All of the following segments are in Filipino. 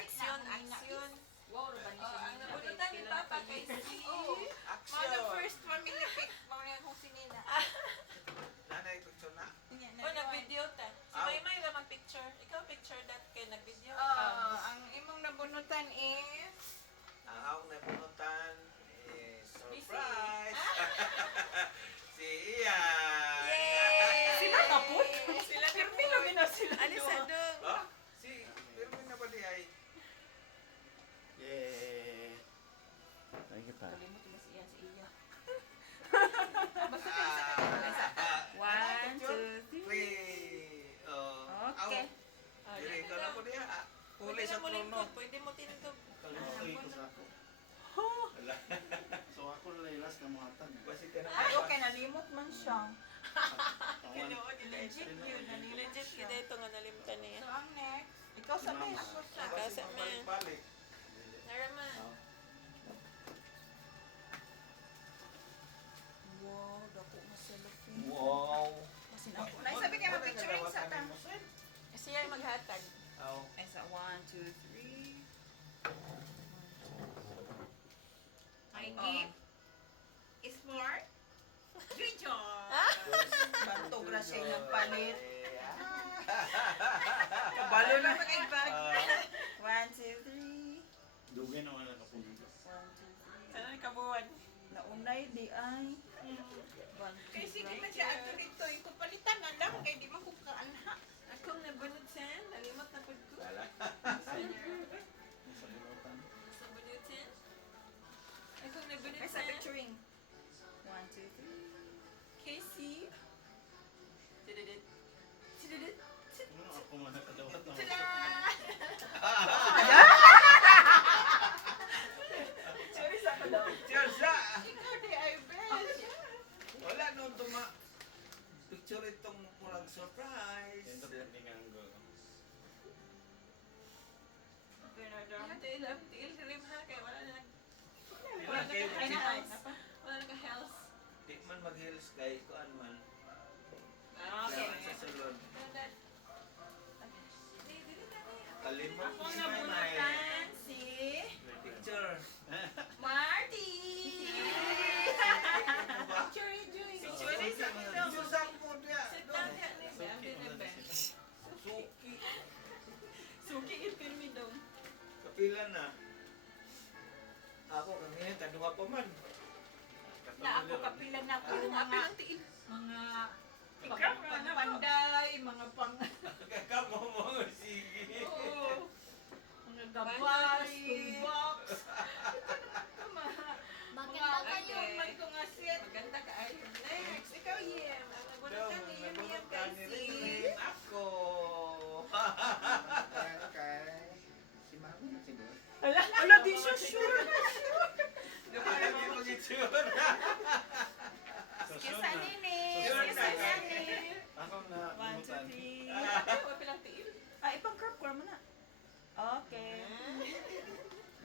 Aksyon. Wow, ba ni Ang nabunutan ni Papa kay si... Action! Mga first family pic. Mga kung sinina. Nanay, picture na. Nag-video ta. Si Aw. Maymay ba mag-picture? Ikaw picture that kay nag-video. Ang imong nabunutan is Ang akong nabunutan is surprise! Si Ian! Yay! sila kaput. Sila Pero kaput. pila na sila. Alis sa dong. Oh, si Irwin na ba di ay? Yay! Thank you, Pa. Kalimot ba siya sa iya? One, 1, 2, 3. Three. Okay. Diri ka na po diya. Huli sa trono. Pwede mo tinutog. Kalimutan ko sa ako. Wala. So ako laylas ka mga tag. Basi ka na. Ay, okay, nalimot man siya. Legit yun. Legit kita ito nga nalimtan niya. So, ang next, ikaw sa Mama. next. Ako sa. Ikaw sa Balik. Naraman. Wow, dako mo cellophane. Wow. Masin ako. Naisabi kayo mag-picturing sa ta. Siya ay maghatag. Oh. Ay, sa 1, 2, 3. My gift is for Junjun. Bantog na siya yung palit. Kabalo na pa kay bag. 1, 2, 3. Dugay naman na kapunta. 1, 2, 3. Ano kabuwan? Naunay di ay. Kay sige na siya ato dito, yung kapalitan na lang, kay di man ko kaanha. Akong nabunod sen. Nalimot na po ko. Wala. Sa limutan. Sa bunod sen. Akong nabunod Ay, sa sen. picturing. 1, 2, 3. Casey. Tididit. Tididit. Ano ako man nakadawat na. Tada! Sorry sa ko daw. Cheers na! Ikaw di ay best. Wala nung picture itong murag surprise. End of ending angle. Tiil rim ha. Kaya wala na. Di Wala man kayo na Ay, na, ay, ka-health. napa. Wala na ka-health. Di man mag-heels kay kuan man. Okay. Dapat sa sulod. Kalimot Ako si Maymay. nabunutan si Picture. Marty! Picture enjoy. Picture sa mo diya. Sit down diya ni. So, Ang keep din on ba? the Suki. Suki ipirmi daw. Kapila na. Ako kanina taduha pa man. Na ako kapilan na ko yung Apil mga ang tiil. panday, mga pang Kamo mo sige. Oo. Mga gabay, Bye. box. Mga ayun man ko nga set. Maganda ka ay. Next, ikaw Yem. Ang nabunutan ni Yem Yem Casey. Ako. Si Mami na siguro. Ala, di siya sure. Ay, di mo picture. Kisa nini. Sure Kisa na. nini. Ako na 1, 2, limutan. 3. Apil ang tiil. Ah, ipang crop ko mo na. Okay.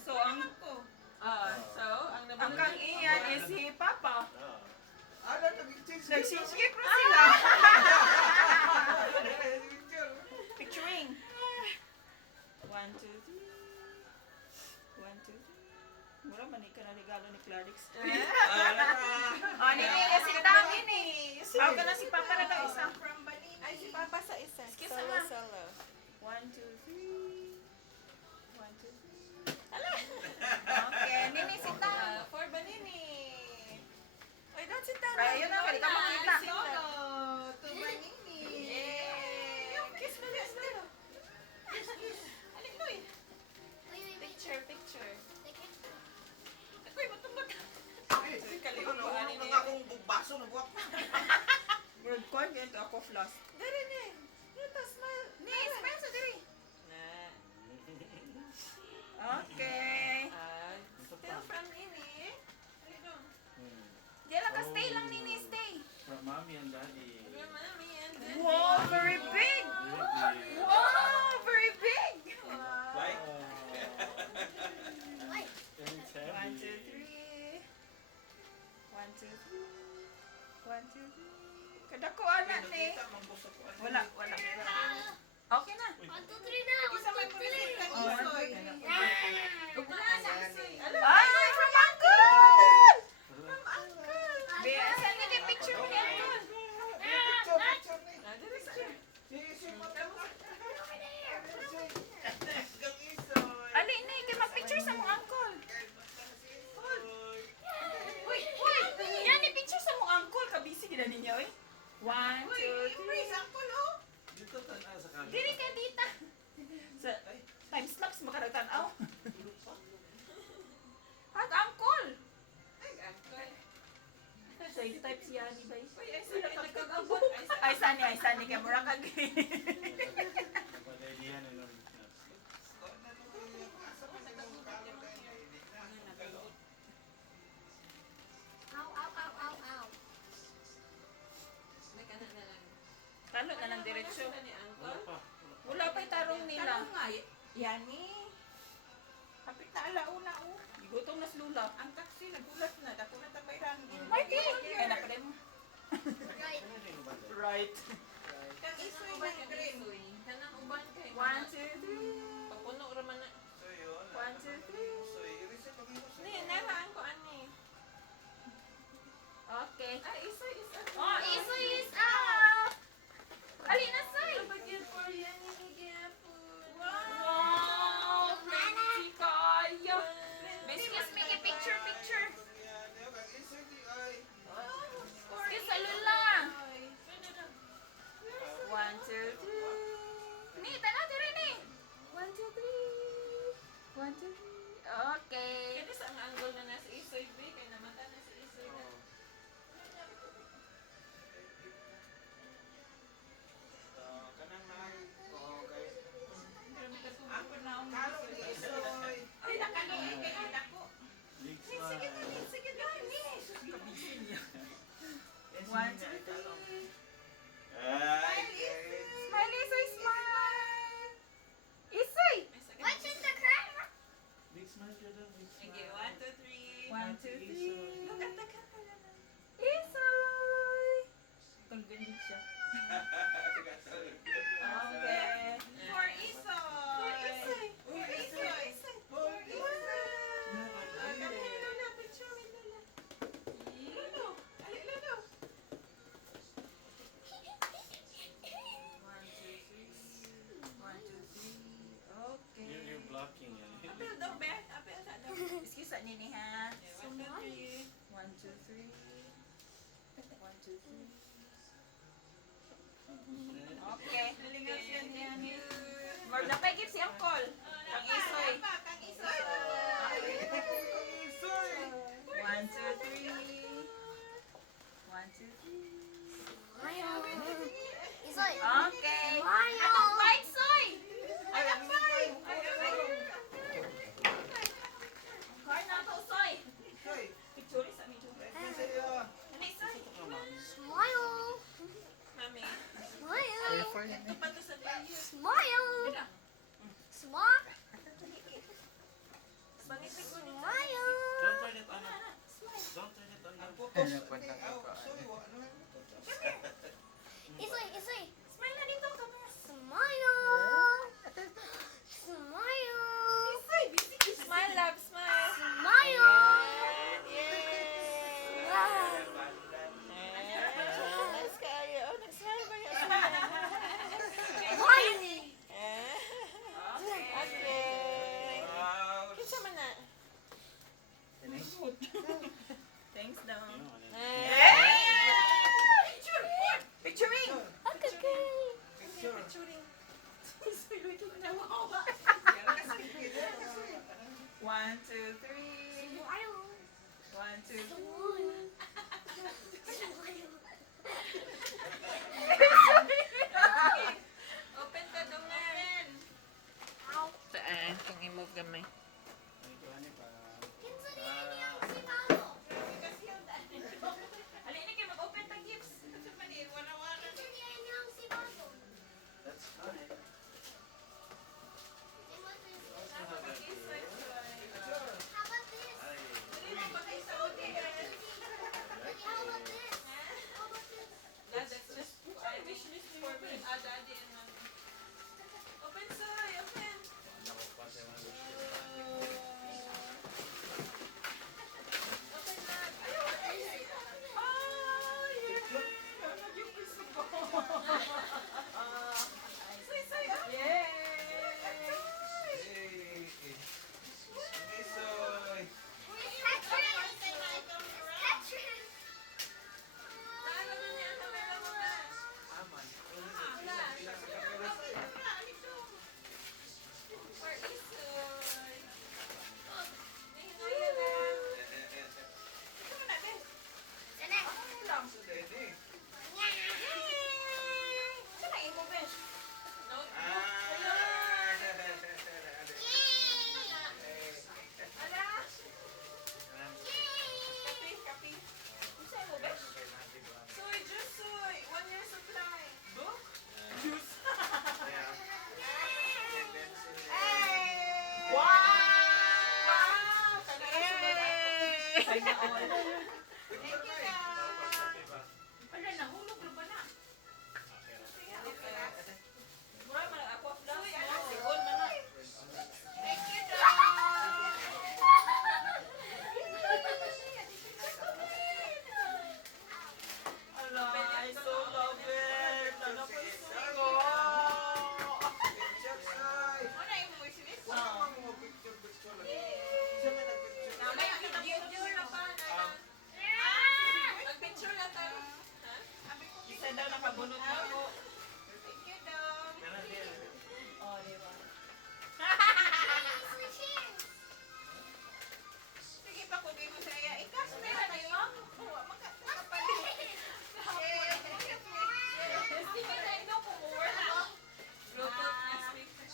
So, ang So, ang ang nabunutan. kang iyan is si Papa. Ah. Ano nag-exchange? Nagsiskip na sila. Picturing. 1, 2, 3. 1, 2, 3. Mura man ka na regalo ni Clarix. Ah, nini, si Tang ini. Ako ka na si Papa na daw isa. From Bali. Ay, si Papa sa isa. Excuse Solo, me. solo. 1, 2, 3. 1, 2, 3. Okay, nini si Tang. For Banini. Ay, don't sit down. Ay, yun na, hindi ka makita. Solo. To Banini. Yay! Kiss mo, kiss mo. Alin, Noy? Picture, picture. Ako'y matungkot. Kalimot ko, ani niya. akong baso na buwak. Word card, yan to ako floss. Dari ni. Ito, smile. Ni, smile sa diri. Na. Okay. Still from Ini. Alin dong? Diyan lang ka, stay lang nini, stay. From Mommy and Daddy. Your mommy and then. Wow, very big. Really? Wow, very big. Like? And it's 1, 2, heavy. 3. 1, 2, 3. 1, 2, 3. Kadako anak ni. Wala, wala. Okay na. Isa may kulitin ka Oh, isoy. Show. Sila ni Uncle. Wala pa. Wala pa yung tarong nila. Tanong nga, yan eh. Kapit na alauna oh. Gutom na si Lula. Ang taxi, nagulat na. Dako na tabayran. Marky! Ay, napalim. Right. Kang isoy Uban na ka green. Isoy. Kanang uban kay 1, 2, 3. Papuno raman na. So yun. 1, 2, 3. So i-reset pag mo Ni naraan ko ani. Okay. Ay Isoy is Oh, Isoy is up! Alina, Soy! Bagyan for yan ni gyapon. Wow! Pretty kayo! Excuse me, picture. Excuse sa Lula. 1, 2, 3. Ni, tala, tira ni. 1, 2, 3. 1, 2, 3. Okay. Kaya sa ang angle na nasa Isoy B kay namata na si Isoy na. Kanang nang. Okay. Ako na ang Kalo ni Isoy. Ay, nakaloy kayo. Dako. Big smile. Sige, dali. One, two, three. Smile, Isoy, smile! Isoy! What's in the Big smile, Jordan. Big Sige, smile. 1, 2, 3. 1, 2, 3. Look at the camera. Isoy! Ang ganda siya. Okay. For Isoy. Isoy. For Isoy. For Lolo. Ali, Lolo. 1, 2, 3. Okay. You're blocking it. Apel daw, be. Apel sa daw. Excuse sa nini ha. 1, 2, 3. 1, 2, 3. 1, 2, 3. Okay. Nalingas yan yan. More na pa gift si Uncle. Ang Isoy. Kang Isoy. 1, 2, 3. 1, 2, 3. Okay. Atong bite, Soy. Atong bite. Car na to, Soy. Picture sa medyo. Ano, Soy? Mami. Smile. Ito pa to sa video. Smile. Smile. Bangit na ko nito. Smile. Don't turn it on. Don't turn it on. Isoy, Isoy. Smile na dito, camera. Smile. Smile. Smile, love, smile. Smile. Nice kayo. Oh, nag-smile ba yan? Smile. Okay. Kinsa man na? Thanks, daw. Picturing! Okay. Picturing. 1, 2, 3. Smile. 1, 2, 3. Open ka dungan. Saan? Kung i-move gamay. Kinsa niya niyang si Paolo? Alin ni kayo mag-open ta gifts. Kinsa niya niyang si Paolo? That's fine. How about this? Ay. How about this? How about this? That's just I wish list for me. Daddy and mommy. Open, Soy. Open. Ano ko pa sa mga wish list. Kaya na all. Thank you, Dong. Wala, nahulog na ba na? Mura man ako flash mo. Sigol man na. Thank you, Dong. Ala, I so love it. Ano ko isugo? Picture, Soy. Ano yung voice miss? Wala mo picture lagi. Siya man nag-picture. May video na pa. Nag-picture na tayo. Isa daw nakabunot na ako. Thank you, Dong. Oh, di ba? Sige pa kung di mo saya. Ikaso na yan tayo. Makakapalit. Bluetooth na speaker.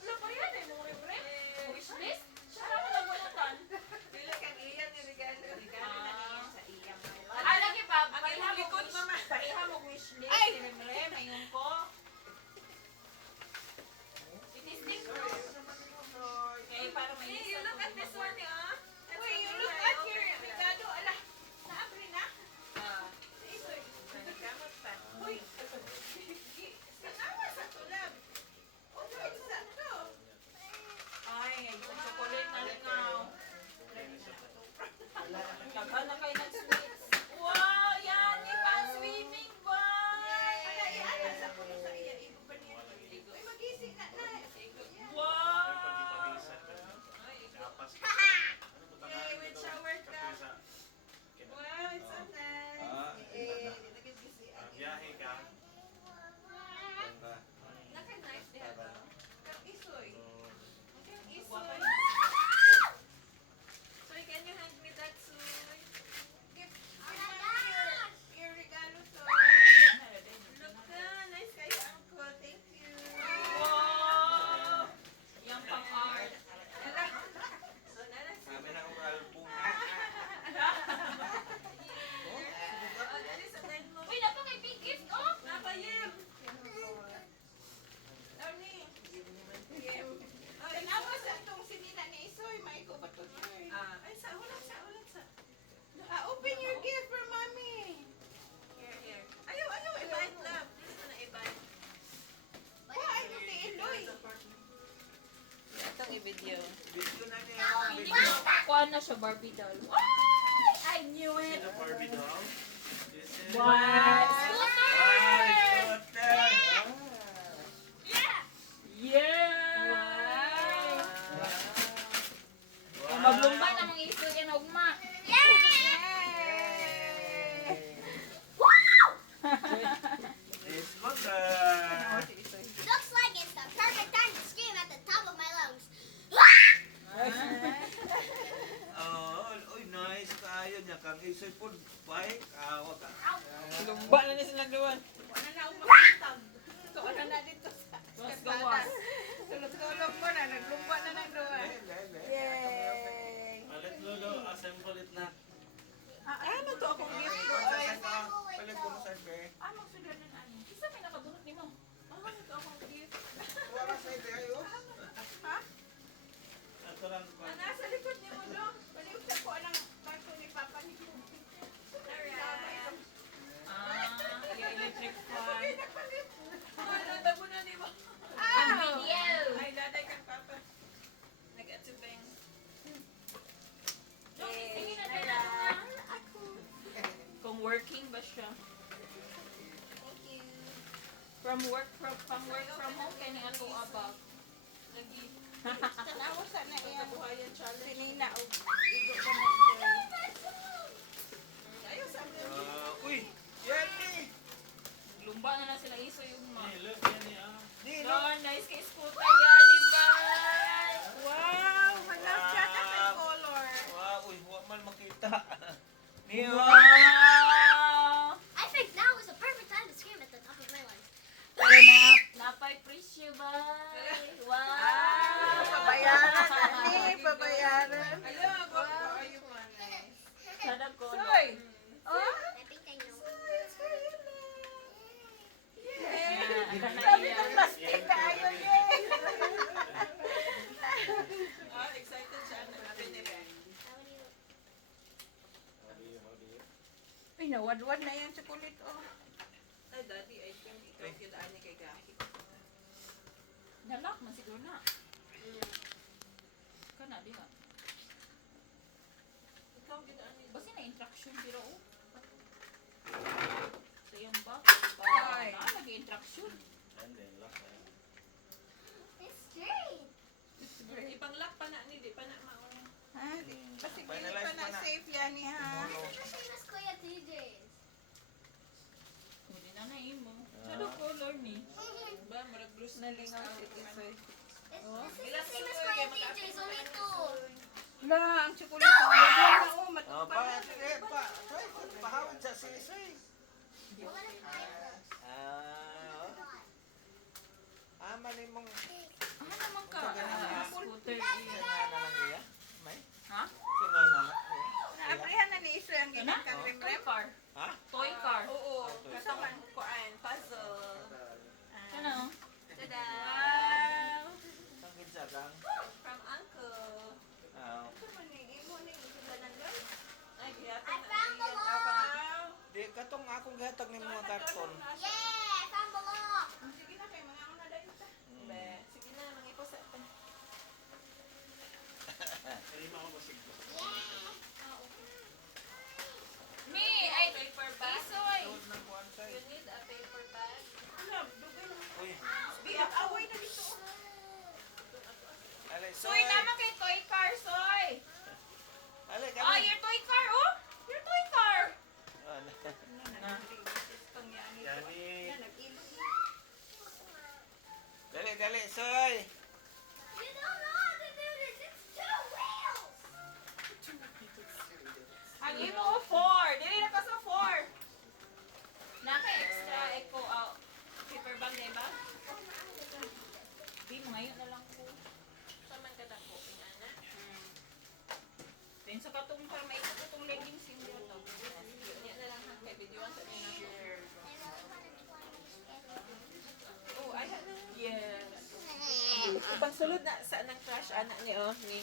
Wala pa yan eh, mga libre. Wishlist? Siya na ako nagbunatan. Pila kang iyan yung regalo. Regalo na niya sa iyang my life. Ah, lagi pa. Ang iyong likod, mama. Paiha mo wishlist. Ay! Libre, mayon ko. Itisting ko. Okay, para may Hey, you look at this one, ah. Uy, you look at your regalo. Ala, naabri na. Isoy. Nagkamot pa. Uy, sinawa sa tulab. Oh, wait, sa to. Ay, yung chocolate na lingaw. Kaghan na kayo ng sweets. Wow, yan! Di pa ang swimming ba? Ala, iana sa kuno sa iya. Igo pa niya. Uy, magising na na. Wow! Yay, with shower cap. Wow, it's so nice. Biyahe ka. Naka-nice diha to. Kang isoy. Kang Wapa isoy. na. Soy, can you hug me that, Soy? Give mommy your regalo to. Look ka, nice kayo, uncle. Thank you. Wow! Yung pang-art. So, nana, Kami na ang album. oh, dali sa time mo. Uy, nato kay big gift, oh! Napayim. Dami. Tanawa sa itong sinila ni Isoy. Maiko ba to, Soy? Ay, sa ulat, sa ulat, sa. Open your gift for mommy. Here, here. Ayaw, ayaw, i-bite love. Please mo na i-bite. Why mo ni Eloy? Itong i-video. Video na niya. Kuha na siya Barbie doll. I knew it! Sino Barbie doll? This is... Wow! Ay, hotel. Yeah! Wow. Maglumba na mga iso yan, ugma. It's hotel. Looks like it's the perfect time to scream at the top of my lungs. Oh, uy, nice kayo niya. Kang isoy po, bike. Wag ka. Lumba na niya silang duwan. Wala na akong makitag. Wala na dito sa Gawas gawas. tulog-tulog mo na. Naglumpa na ng doon. Yay! Let's Lolo, assemble it na. Ano to akong gift ko? Ay, palit ko na sa ibe. Ah, magsudan na ano. Isa may nakabunot ni mo. Ano to akong gift? Wala sa ibe, ayo. Ito lang pa. Nasa likod niyo mo, Dong. Paliwag ko anang barko ni Papa ni Ah, yung electric fan. Ano, tabo na ni mo. Ang video. Ay, daday kang papa. Nag-atubeng. Sige na din kung working ba siya. Thank you. From work from home kaya ni ako abag. Lagi. Tanawa sa na iya. Kabuhayan challenge. Sinina o igo ka na doon. Ayaw sa amin. Uy, Jenny. Lumba na sila iso yung ma. Hey, look, yan niya. Don, nice kay scooter yan, di ba? Wow! Hala, shut up and color. Wow, uy, huwag man makita. Wow! I think now is the perfect time to scream at the top of my lungs. Pero napay presyo ba? Wow! Pabayaran, Ani. Pabayaran. Hello, what are you manay? Sada ko. Soy! Oh? I think I know. Sabi ng plastic na ayaw niya. Ah, excited siya. Nagpapit ni Ben. Ay, nawad-wad na yan chocolate. Oh. Ay, daddy, I think ikaw kidaan ni kay Gahi. Nalak man siguro na. Kana diha. Ikaw kidaan ni. Basta na instruction pero oh. Sayang ba? Ay. Lagi instruction. And then, lock. It's straight. Ipang-lock pa na ni di pa na mauna. Ha? Kasi hindi Finalize pa na pa na. safe yan ni ha. It's the same as Kuya TJ's. Pwede na imo. Ano color ni? Ba, marag blues Nalingaw si Tisoy. This is the same as Kuya TJ's, only two. La, ang chocolate ko. Nawad na oh, Oh, matupa na. sige, pahawid sa sisay. Aman ni mong Ano naman ka? Scooter nga niya. na lang iya. May? Ha? Singa na lang. Naabrihan na ni Isoy ang Ano? ginakang Toy rimrem. car. Ha? Toy car. Oo, kasaman ko an puzzle. Ano? Tada! Ang kinsa kang? From uncle. Ay, gihatan I found the iyan. lock. Di katong akong gihatag ni mga karton. Yeah, I found the lock. Sige na kay mga una dahil ta. Be, sige na, mangipo sa pen. Ay, makabasig ko. Me, ay Paper bag. Isoy. Tawad ng kuwan say. You need a paper bag. Uy, Away na dito. alay Soy soy. naman kay toy car, Soy. Alay Oh, kami. your toy car, oh. Your toy car. Yani, Dali, dali, soy. You don't know how to do this. It's two wheels. Ang imo 4. Dili na ka sa 4. Naka extra eco paper bag na ba? Di mo ngayon na lang po. Saman ka dako, ingana. Then sa katong para may katong leggings hindi to. Yan na lang kay video sa inyo. Oh, ay na. Yes. Ipang sulod na sa nang crush anak ni oh ni.